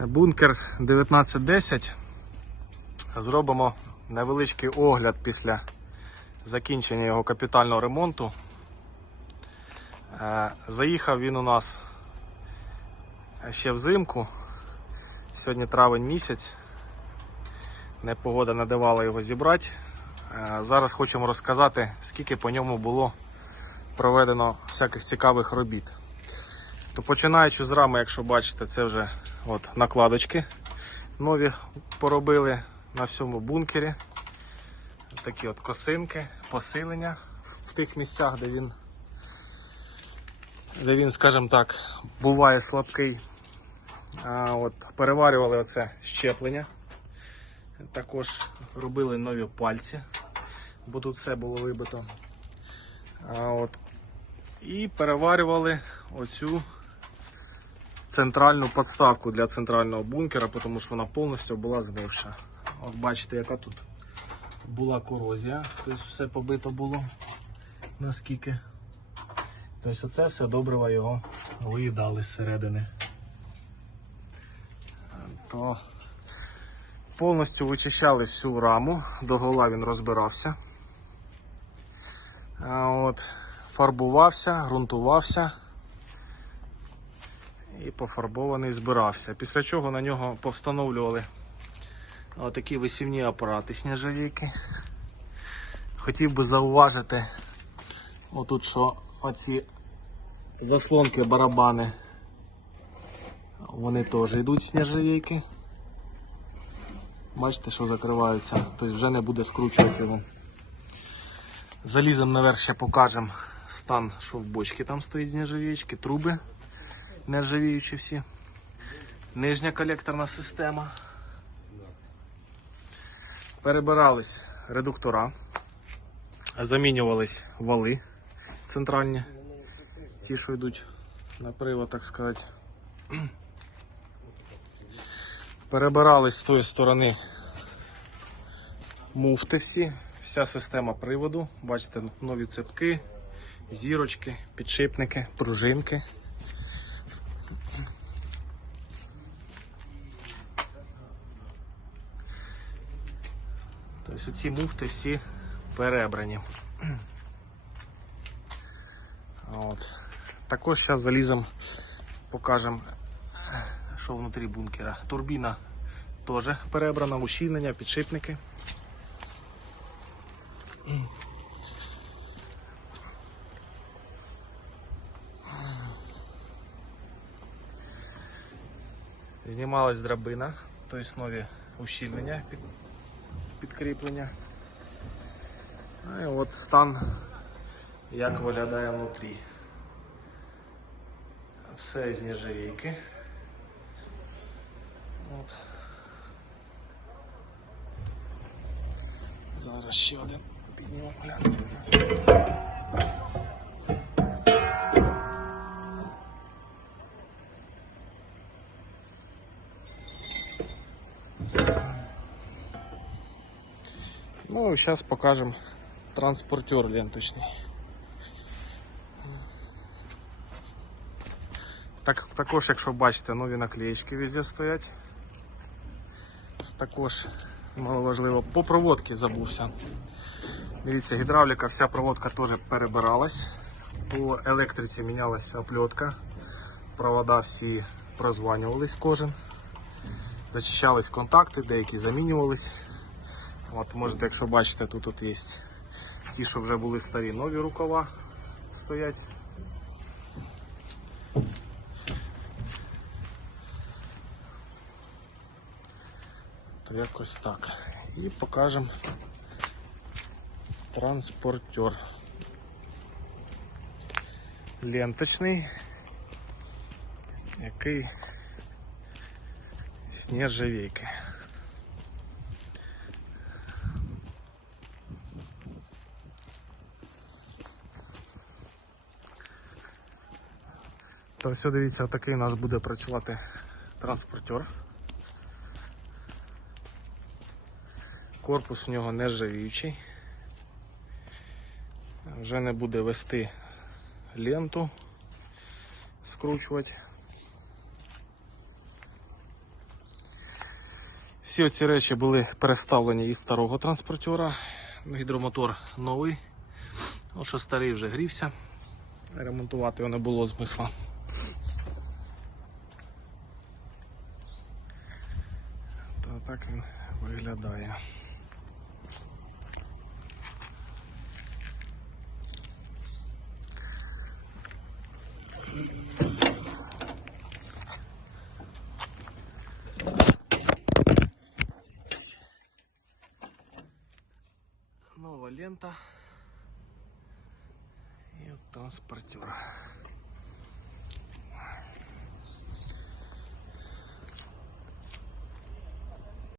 Бункер 1910. Зробимо невеличкий огляд після закінчення його капітального ремонту. Е, Заїхав він у нас ще взимку. Сьогодні травень місяць. Непогода не давала його зібрати. Е, Зараз хочемо розказати, скільки по ньому було проведено всяких цікавих робіт. То починаючи з рами, якщо бачите, це вже от накладочки нові поробили на всьому бункері. Такі от косинки, посилення в тих місцях, де він, де він, скажімо так, буває слабкий. А от переварювали оце щеплення. Також робили нові пальці, бо тут все було вибито. А от, і переварювали оцю центральну подставку для центрального бункера, тому що вона повністю була згнивша. От бачите, яка тут була корозія, тобто все побито було наскільки. Тобто оце все добриво його виїдали зсередини. То повністю вичищали всю раму, до гола він розбирався. От, фарбувався, ґрунтувався і пофарбований збирався. Після чого на нього повстановлювали отакі висівні апарати сніжовіки. Хотів би зауважити, отут, що оці заслонки барабани, вони теж йдуть сніжовіки. Бачите, що закриваються, тобто вже не буде скручувати його. Залізем наверх ще покажемо стан, що в бочці там стоїть з труби нержавіючі всі. Нижня колекторна система. Перебирались редуктора, замінювались вали центральні, ті, що йдуть на привод, так сказати. Перебирались з тої сторони муфти всі, вся система приводу. Бачите, нові цепки, зірочки, підшипники, пружинки. Тобто ці муфти всі перебрані. От. Також зараз залізем, покажемо, що внутрі бункера. Турбіна теж перебрана, ущільнення, підшипники. Знімалась драбина, тобто нові ущільнення підкріплення. Ну і от стан, як виглядає внутрі. Все з нержавійки. От. Зараз ще один піднімемо глянути. Ну, зараз покажемо транспортер ленточний. Так, також, якщо бачите, нові наклеїчки везде стоять. Також маловажливо, по проводці забувся. Дивіться, гідравліка, вся проводка теж перебиралась. По електриці мінялася оплетка. Провода всі прозванювались кожен. Зачищались контакти, деякі замінювались. От можете, якщо бачите, тут от є ті, що вже були старі, нові рукава стоять. То якось так. І покажемо транспортер. Ленточний, який з. То все, дивіться, такий у нас буде працювати транспортер. Корпус у нього нержавіючий. Вже не буде вести ленту, скручувати. Всі ці речі були переставлені із старого транспортера. Гідромотор новий. От що старий вже грівся. Ремонтувати його не було змисла. Так він виглядає. Нова лента. И вот транспортер.